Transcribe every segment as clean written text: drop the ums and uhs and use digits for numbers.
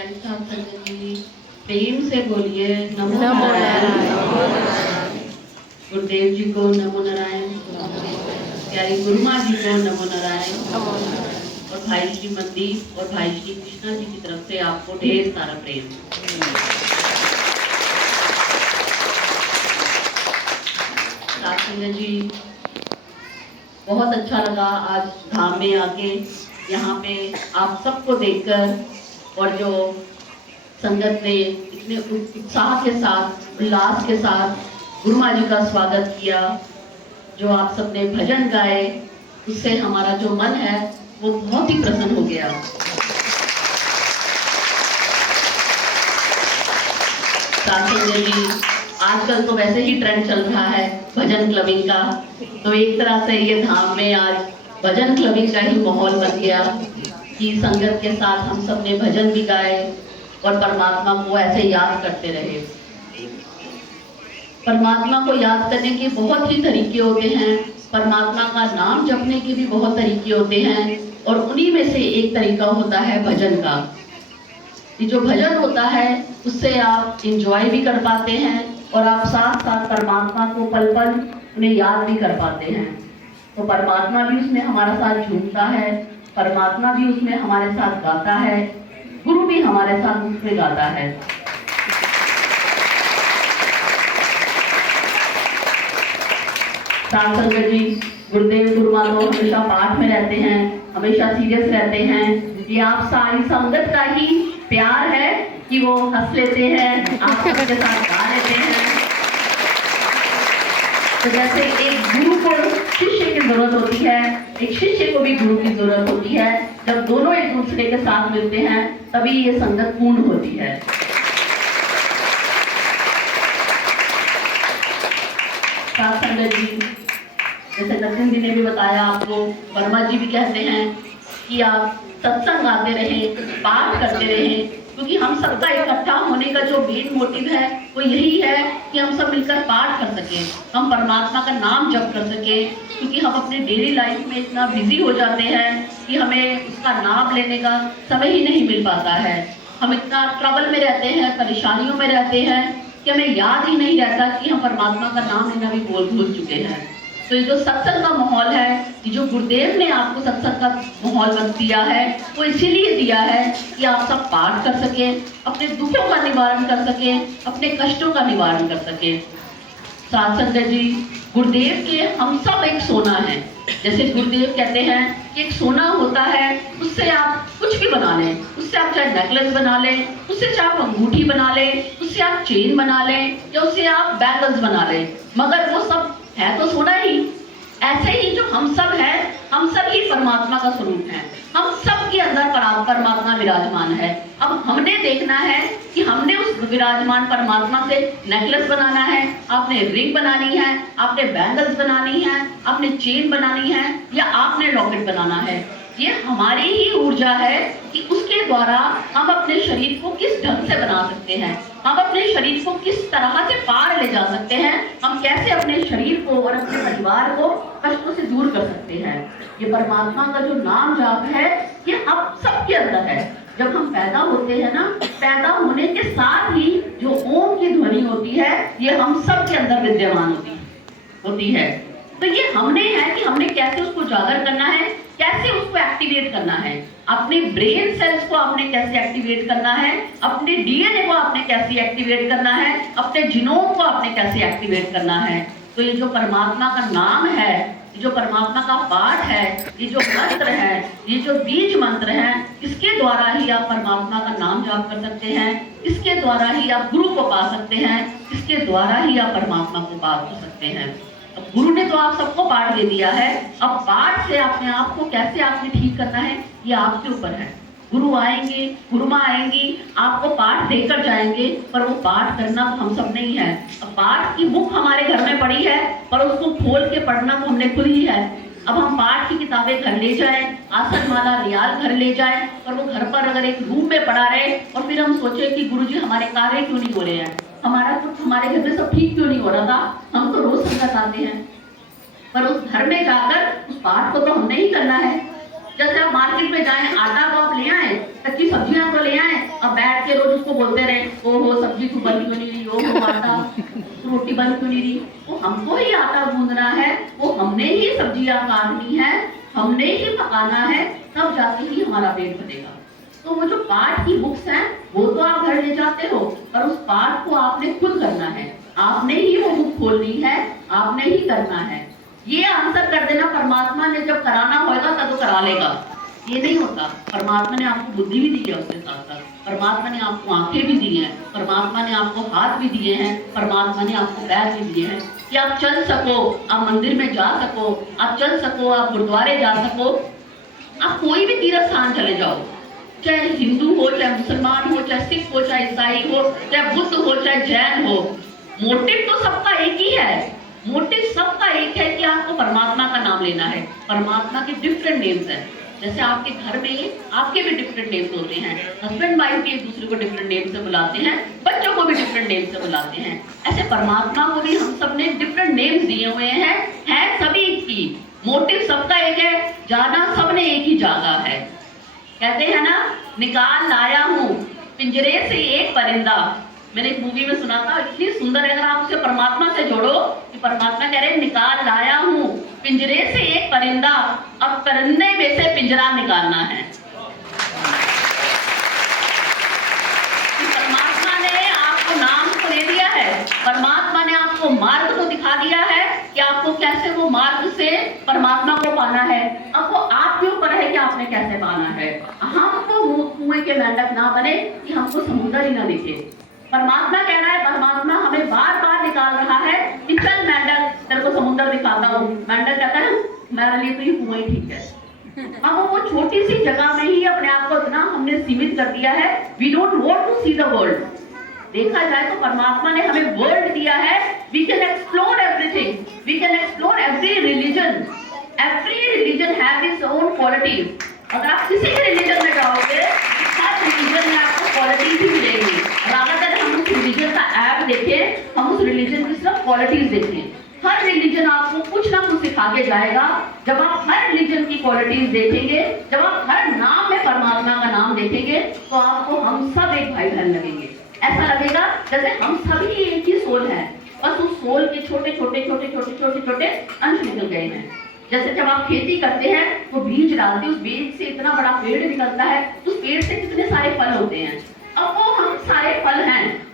प्यारी साहब संगत जी प्रेम से बोलिए नमो नमो नारायण। नारायण। गुरुदेव जी को नमो नारायण, प्यारी गुरु माँ जी को नमो नारायण, नमो और भाई श्री मनदीप और भाई श्री कृष्णा जी की तरफ से आपको ढेर सारा प्रेम। साथ संगत जी, बहुत अच्छा लगा आज धाम में आके, यहाँ पे आप सबको देखकर, और जो संगत ने इतने उत्साह के साथ उल्लास के साथ गुरु माँ जी का स्वागत किया, जो आप सबने भजन गाए, उससे हमारा जो मन है वो बहुत ही प्रसन्न हो गया। साथ जी, आजकल तो वैसे ही ट्रेंड चल रहा है भजन क्लबिंग का, तो एक तरह से ये धाम में आज भजन क्लबिंग का ही माहौल बन गया कि संगत के साथ हम सब ने भजन भी गाए और परमात्मा को ऐसे याद करते रहे। परमात्मा को याद करने के बहुत ही तरीके होते हैं, परमात्मा का नाम जपने के भी बहुत तरीके होते हैं, और उन्हीं में से एक तरीका होता है भजन का। ये जो भजन होता है उससे आप एंजॉय भी कर पाते हैं और आप साथ साथ परमात्मा को पल पल उन्हें याद भी कर पाते हैं। तो परमात्मा भी उसमें हमारा साथ झूमता है, परमात्मा भी उसमें हमारे साथ गाता है, गुरु भी हमारे साथ उसमें गाता है। साथ संगत जी, गुरुदेव गुरु माँ तो हमेशा पाठ में रहते हैं, हमेशा सीरियस रहते हैं। ये आप सारी संगत का ही प्यार है कि वो हंस लेते हैं, आप सबके साथ गा लेते हैं। तो जैसे एक गुरु को शिष्य की जरूरत होती है, एक शिष्य को भी गुरु की जरूरत होती है। जब दोनों एक दूसरे के साथ मिलते हैं तभी ये संगत पूर्ण होती है। साथ संगत जी, जैसे नरसिंह जी ने भी बताया आपको, वर्मा जी भी कहते हैं कि आप सत्संग गाते रहें, पाठ करते रहें, क्योंकि हम सबका इकट्ठा होने का जो मेन मोटिव है वो यही है कि हम सब मिलकर पाठ कर सकें, हम परमात्मा का नाम जप कर सकें। क्योंकि हम अपने डेली लाइफ में इतना बिजी हो जाते हैं कि हमें उसका नाम लेने का समय ही नहीं मिल पाता है। हम इतना ट्रबल में रहते हैं, परेशानियों में रहते हैं कि हमें याद ही नहीं रहता कि हम परमात्मा का नाम लेना भी भूल चुके हैं। तो ये जो सत्संग का माहौल है, ये जो गुरुदेव ने आपको सत्संग का माहौल बन दिया है, वो इसीलिए दिया है कि आप सब पाठ कर सकें, अपने दुखों का निवारण कर सकें, अपने कष्टों का निवारण कर सकें। साथ संगत जी, गुरुदेव के हम सब एक सोना है। जैसे गुरुदेव कहते हैं कि एक सोना होता है, उससे आप कुछ भी बना लें, उससे आप चाहे नेकलेस बना लें, उससे चाहे आप अंगूठी बना लें, उससे आप चेन बना लें, या उससे आप बैंगल्स बना लें, मगर वो सब है तो सोना ही। ऐसे ही जो हम सब हैं, हम सब ही परमात्मा का स्वरूप हैं, हम सब के अंदर परमात्मा विराजमान है। अब हमने देखना है कि हमने उस विराजमान परमात्मा से नेकलेस बनाना है, आपने रिंग बनानी है, आपने बैंगल्स बनानी है, आपने चेन बनानी है, या आपने लॉकेट बनाना है। ये हमारी ही ऊर्जा है कि उसके द्वारा हम अपने शरीर को किस ढंग से बना सकते हैं, हम अपने शरीर को किस तरह से पार ले जा सकते हैं, हम कैसे अपने शरीर को और अपने परिवार को कष्टों से दूर कर सकते हैं। ये परमात्मा का जो नाम जाप है, ये अब सबके अंदर है। जब हम पैदा होते हैं ना, पैदा होने के साथ ही जो ओम की ध्वनि होती है, ये हम सब के अंदर विद्यमान होती है। तो ये हमने है कि हमने कैसे उसको जागर करना है, कैसे उसको एक्टिवेट करना है। अपने ब्रेन सेल्स को आपने कैसे एक्टिवेट करना है, अपने डीएनए को आपने कैसे एक्टिवेट करना है, अपने जीनोम को आपने कैसे एक्टिवेट करना है। तो ये जो परमात्मा का नाम है, ये जो परमात्मा का पाठ है, ये जो मंत्र है, ये जो बीज मंत्र है, इसके द्वारा ही आप परमात्मा का नाम जाप कर सकते हैं, इसके द्वारा ही आप गुरु को पा सकते हैं, इसके द्वारा ही आप परमात्मा को पा सकते हैं। अब गुरु ने तो आप सबको पाठ दे दिया है, अब पाठ से अपने आप को कैसे आपने ठीक करना है, ये आपके ऊपर है। गुरु आएंगे, गुरु माँ आएंगी, आपको पाठ देकर जाएंगे, पर वो पाठ करना तो हम सब नहीं है। अब पाठ की बुक हमारे घर में पड़ी है, पर उसको खोल के पढ़ना तो हमने खुद ही है। अब हम पाठ की किताबें घर ले जाएं, आसन माला रियाल घर ले जाएं, और वो घर पर अगर एक रूम में पड़ा रहे, और फिर हम सोचे कि गुरुजी हमारे कार्य क्यों नहीं हो रहे हैं, हमारा कुछ हमारे घर में सब ठीक क्यों नहीं हो रहा था, हम तो रोज संगत आते हैं, पर उस घर में जाकर उस पाठ को तो हमने ही करना है। जैसे आप मार्केट में जाएं, आटा तो आप ले आए, कच्ची सब्जियां तो ले आए, अब बैठ के रोज उसको बोलते रहे, ओहो सब्जी तो बनी क्यों नहीं रही, ओहो आटा रोटी बनी क्यों नहीं रही। वो हमको ही आटा गूंदना है, वो हमने ही सब्जियां काटनी है, हमने ही पकाना है, तब जाके ही हमारा पेट भरेगा। तो वो जो पाठ की बुक्स हैं वो तो आप घर ले जाते हो, पर उस पाठ को आपने खुद करना है, आपने ही वो बुक खोलनी है, आपने ही करना है। ये आंसर कर देना परमात्मा ने जब कराना होगा तब तो करा लेगा, ये नहीं होता। परमात्मा ने आपको बुद्धि भी दी है, उसके साथ साथ परमात्मा ने आपको आंखें भी दी हैं, परमात्मा ने आपको हाथ भी दिए हैं, परमात्मा ने आपको पैर भी दिए हैं कि आप चल सको, आप मंदिर में जा सको, आप चल सको, आप गुरुद्वारे जा सको, आप कोई भी तीर्थ स्थान चले जाओ, चाहे हिंदू हो, चाहे मुसलमान हो, चाहे सिख हो, चाहे ईसाई हो, चाहे बुद्ध हो, चाहे जैन हो, मोटिव तो सबका एक ही है। मोटिव सबका एक है कि आपको परमात्मा का नाम लेना है। परमात्मा के डिफरेंट नेम्स हैं, जैसे आपके घर में आपके भी डिफरेंट नेम्स होते हैं, हस्बैंड वाइफ भी एक दूसरे को डिफरेंट नेम से बुलाते हैं, बच्चों को भी डिफरेंट नेम से बुलाते हैं, ऐसे परमात्मा को भी हम सब ने डिफरेंट नेम्स दिए हुए हैं, है सभी की, मोटिव सबका एक है, जाना सबने एक ही जाना है। कहते हैं ना, निकाल लाया हूं पिंजरे से एक परिंदा, मैंने एक मूवी में सुना था, इतनी सुंदर है, अगर आप उसे परमात्मा से जोड़ो कि परमात्मा कह रहे निकाल लाया हूं पिंजरे से एक परिंदा, अब परिंदे में से पिंजरा निकालना है। परमात्मा ने आपको नाम तो दे दिया है, परमात्मा ने आपको मार्ग तो दिखा दिया है कि आपको कैसे वो मार्ग से परमात्मा को पाना है। अब वो आपके ऊपर है कि आपने कैसे पाना है। हमको कुएं के मेंढक ना बने कि हमको समुद्र ही ना दिखे। परमात्मा कह रहा है, परमात्मा हमें बार बार निकाल रहा है कि चल मेंढक तेरे को समुद्र दिखाता हूँ। मेंढक कहता है मेरे लिए तो ये कुआं ही ठीक है। अब वो छोटी सी जगह में ही अपने आप को इतना हमने सीमित कर दिया है, we don't want to see the world. देखा जाए तो परमात्मा ने हमें वर्ल्ड दिया है, we can explore everything, we can explore every religion have its own qualities. अगर आप किसी भी रिलीजन में जाओगे, हर रिलीजन में आपको क्वालिटीज ही मिलेंगी। अगर हम उस रिलीजन का ऐप देखें, हम उस रिलीजन की सिर्फ क्वालिटीज देखें। हर रिलीजन आपको कुछ ना कुछ सिखा के जाएगा। जब आप हर रिलीजन की क्वालिटीज देखेंगे, जब आप हर नाम में परमात्मा का नाम देखेंगे, तो आपको हम सब एक भाई बहन लगेंगे। ऐसा लगेगा जैसे हम सभी एक ही सोल है, बस उस सोल के छोटे छोटे छोटे छोटे छोटे छोटे अंश निकल गए हैं। जैसे जब आप खेती करते हैं तो बीज डालते हैं, उस बीज से इतना बड़ा पेड़ निकलता है, उस पेड़ से कितने सारे फल होते हैं। अब वो हम सारे फल हैं,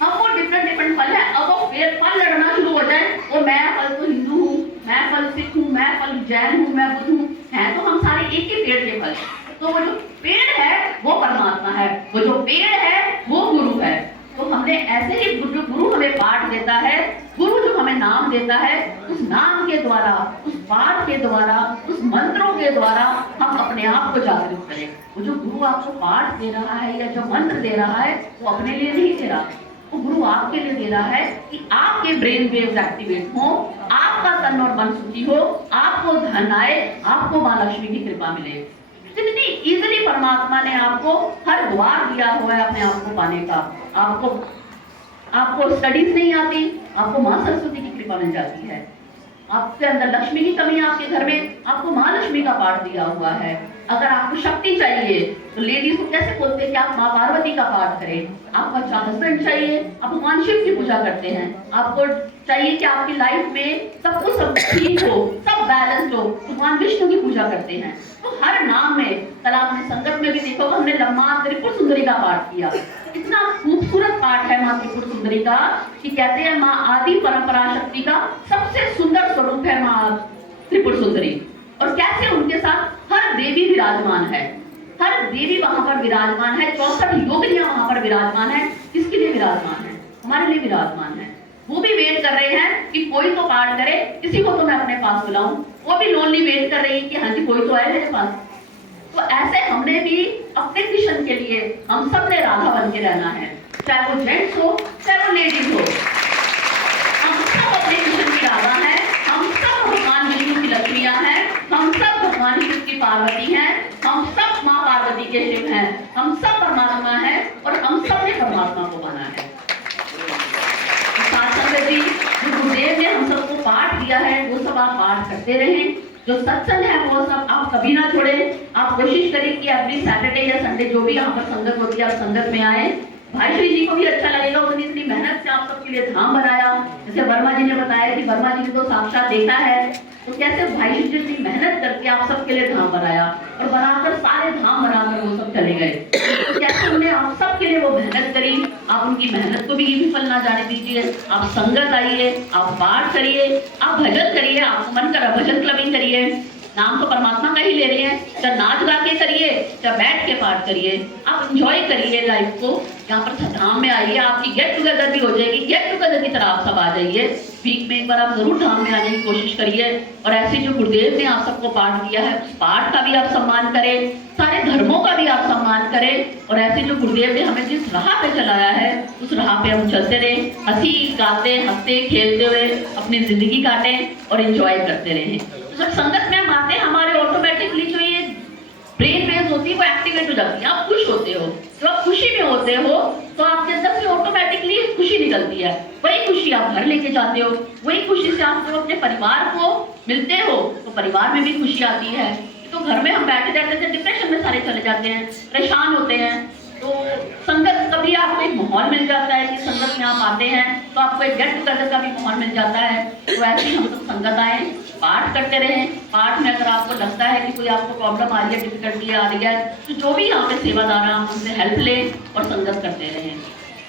हम वो डिफरेंट डिफरेंट फल है। अब वो फल लड़ना शुरू हो जाए, वो मैं फल तो हिंदू हूँ, मैं फल सिख हूँ, मैं फल जैन हूँ, मैं बुद्ध हूँ, है तो हम सारे एक ही पेड़ के फल। तो वो जो पेड़ है वो परमात्मा है, वो जो पेड़ है वो गुरु है। तो हमने ऐसे ही गुरु हमें पाठ देता है, गुरु जो हमें नाम देता है, उस नाम के द्वारा, उस पाठ के द्वारा, उस मंत्रों के द्वारा हम अपने आप को जागृत करें। वो जो गुरु आपको पाठ दे रहा है या जो मंत्र दे रहा है, वो अपने लिए नहीं दे रहा, वो गुरु आपके लिए दे रहा है कि आपके ब्रेन वेव्स एक्टिवेट हो, आपका तन और मन सुखी हो, आपको धन आए, आपको मां लक्ष्मी की कृपा मिले। कितनी इजीली परमात्मा ने आपको हर द्वार दिया हुआ है अपने आप को पाने का। आपको स्टडीज नहीं आती, आपको मां सरस्वती की कृपा मिल जाती है। आपके अंदर लक्ष्मी की कमी है, आपके घर में आपको मां लक्ष्मी का पाठ दिया हुआ है। अगर आपको शक्ति चाहिए तो लेडीज को कैसे बोलते हैं कि आप मां पार्वती का पाठ करें। आपको अच्छा हस्बैंड चाहिए, आप भगवान शिव की पूजा करते हैं। आपको चाहिए कि आपकी लाइफ में सब कुछ सब ठीक हो, सब बैलेंस हो, भगवान विष्णु की पूजा करते हैं। तो हर नाम में, कल आपने संगत में भी देखो, हमने लम्मा त्रिपुर सुंदरी का पाठ किया। इतना खूबसूरत पाठ है मां त्रिपुर सुंदरी का कि कहते हैं मां आदि परंपरा शक्ति का सबसे सुंदर स्वरूप है मां त्रिपुर सुंदरी। और कैसे उनके साथ हर देवी विराजमान है, हर देवी वहां पर विराजमान है, 64 योगिनियां वहां पर विराजमान है। किसके लिए विराजमान है? हमारे लिए विराजमान है। वो भी वेट कर रहे हैं कि कोई तो पाठ करे, किसी को तो मैं अपने पास बुलाऊं। वो भी लोनली वेट कर रही है कि हाँ जी कोई तो आए मेरे पास। तो ऐसे हमने भी अपने कृष्ण के लिए हम सब ने राधा बन के रहना है, चाहे वो जेंट्स हो चाहे वो लेडीज हो। हम सब अपने कृष्ण की राधा है, हम सब भगवान विष्णु की लक्ष्मियां हैं, हम सब भगवान शिव की पार्वती हैं, हम सब माँ पार्वती के शिव हैं, हम सब परमात्मा हैं और हम सब ने परमात्मा को बना है। गुरुदेव ने हम सबको पाठ दिया है, वो सब आप पाठ करते रहें। जो सत्संग है वो बस आप कभी ना छोड़ें। आप कोशिश करें कि एवरी सैटरडे या संडे जो भी यहाँ पर संगत होती है, आप संगत में आए। भाई श्री जी को भी अच्छा लगेगा, उन्होंने इतनी मेहनत से आप सबके लिए धाम बनाया। जैसे वर्मा जी ने बताया कि वर्मा जी ने तो साक्षात देखा है, तो कैसे भाई श्री जी इतनी मेहनत करके आप सबके लिए धाम बनाया और बनाकर सारे धाम बनाकर वो सब चले गए। तो कैसे उन्हें आप सबके लिए वो मेहनत करी, आप उनकी मेहनत को भी विफल ना जाने दीजिए। आप संगत आइए, आप पाठ करिए, आप भजन करिए, आपको मन करा भजन क्लबिंग करिए। नाम तो परमात्मा का ही ले रहे हैं, चाहे नाच गा के करिए, चाहे बैठ के पाठ करिए, आप एंजॉय करिए लाइफ को। यहाँ पर धाम में आइए, आपकी गेट टुगेदर भी हो जाएगी, गेट टुगेदर की तरह आप सब आ जाइए। वीक में एक बार आप जरूर धाम में आने की कोशिश करिए। और ऐसे जो गुरुदेव ने आप सबको पाठ दिया है, उस पाठ का भी आप सम्मान करें, सारे धर्मों का भी आप सम्मान करें। और ऐसे जो गुरुदेव ने हमें जिस राह पे चलाया है, उस राह पे हम चलते रहे, हंसी गाते हंसते खेलते हुए अपनी जिंदगी काटें और एंजॉय करते रहें। तो जब संगत में हम आते हैं, हमारे ऑटोमेटिकली जो ये ब्रेन वेव्स होती है वो एक्टिवेट हो जाती है। आप खुश होते हो, जब आप खुशी में होते हो तो आपके अंदर से ऑटोमेटिकली खुशी निकलती है। वही खुशी आप घर लेके जाते हो, वही खुशी से आप जब अपने परिवार को मिलते हो तो परिवार में भी खुशी आती है। तो घर में हम बैठे रहते थे, डिप्रेशन में सारे चले जाते हैं, परेशान होते हैं। तो संगत कभी आपको एक माहौल मिल जाता है कि संगत में आप आते हैं तो आपको एक गेट टुगेदर का भी माहौल मिल जाता है। तो ऐसे ही हम सब संगत आए, पाठ करते रहें। पाठ में अगर आपको लगता है कि कोई आपको प्रॉब्लम आ रही है, डिफिकल्टी आ रही है, तो जो भी यहाँ पे सेवादार हैं उनसे हेल्प लें और संगत करते रहें।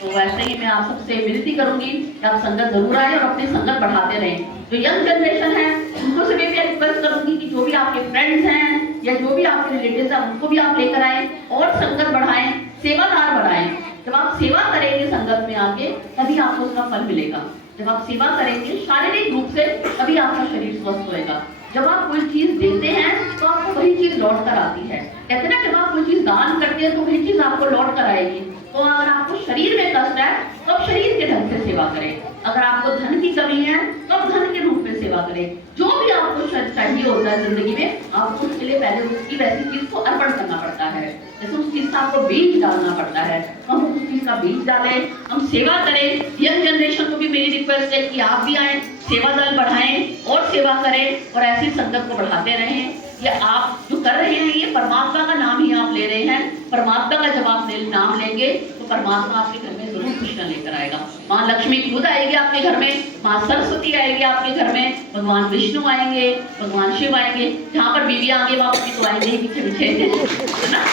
तो वैसे ही मैं आप सबसे विनती करूंगी कि आप संगत जरूर आए और अपनी संगत बढ़ाते रहें। जो यंग जनरेशन है उनको से भी रिक्वेस्ट करूंगी कि जो भी आपके फ्रेंड्स हैं या जो भी आपके रिलेटिव्स हैं उनको भी आप लेकर आए और संगत बढ़ाएं, सेवादार बढ़ाएं। जब आप सेवा करेंगे संगत में आके, तभी आपको उसका फल मिलेगा। जब आप सेवा करेंगे शारीरिक रूप से, तभी आपका शरीर स्वस्थ होएगा। जब आप कोई चीज देते हैं तो आपको वही चीज लौट कर आती है। कहते हैं ना, जब आप कोई चीज दान करते हैं तो वही चीज आपको लौट कर आएगी। तो अगर आपको शरीर में कष्ट है तो आप शरीर के ढंग से सेवा करें। अगर आपको धन की कमी है तो आप धन के रूप में सेवा करें। जो भी आपको चाहिए होता है जिंदगी में, आपको उसके लिए पहले उसकी वैसी चीज को अर्पण करना पड़ता है। जैसे उस चीज का आपको बीज डालना पड़ता है, तो हम उस चीज का बीज डालें, हम सेवा करें। यंग जनरेशन को भी मेरी रिक्वेस्ट है कि आप भी आए, सेवा दल बढ़ाएं और सेवा करें और ऐसी संगत को बढ़ाते रहें। ये आप जो कर रहे हैं, ये परमात्मा का नाम ही आप ले रहे हैं। परमात्मा का जब आप नाम लेंगे तो परमात्मा आपके घर में जरूर खुशियां लेकर आएगा। माँ लक्ष्मी खुद आएगी आपके घर में, माँ सरस्वती आएगी आपके घर में, भगवान विष्णु आएंगे, भगवान शिव आएंगे। जहाँ पर बीवियां आएंगे वहां पर तो आएंगे ही पीछे पीछे, है ना।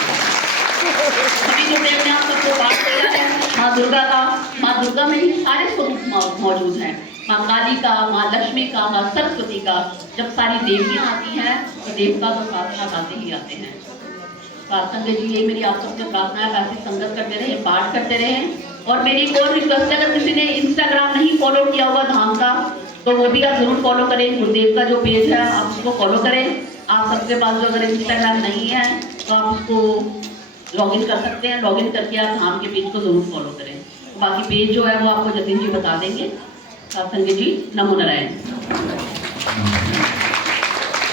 अभी गुरुदेव ने आप सबको पाठ किया है माँ दुर्गा का। माँ दुर्गा में ही सारे स्वरूप मौजूद हैं, माँ काली का, माँ लक्ष्मी का, माँ सरस्वती का। जब सारी देवियां आती हैं तो देवता तो साथ साथ आते ही आते हैं। संगत जी, यही मेरी आप सबसे प्रार्थना है, ऐसी संगत करते रहे, पाठ करते रहे। और मेरी एक और रिक्वेस्ट है, अगर किसी ने इंस्टाग्राम नहीं फॉलो किया हुआ धाम का, तो वो भी आप जरूर फॉलो करें। गुरुदेव का जो पेज है आप उसको फॉलो करें। आप सबके पास जो अगर इंस्टाग्राम नहीं है तो आप उसको लॉगिन कर सकते हैं। लॉगिन करके आप धाम के पेज को जरूर फॉलो करें। बाकी पेज जो है वो आपको जतिन जी बता देंगे। संगत जी, नमो नारायण।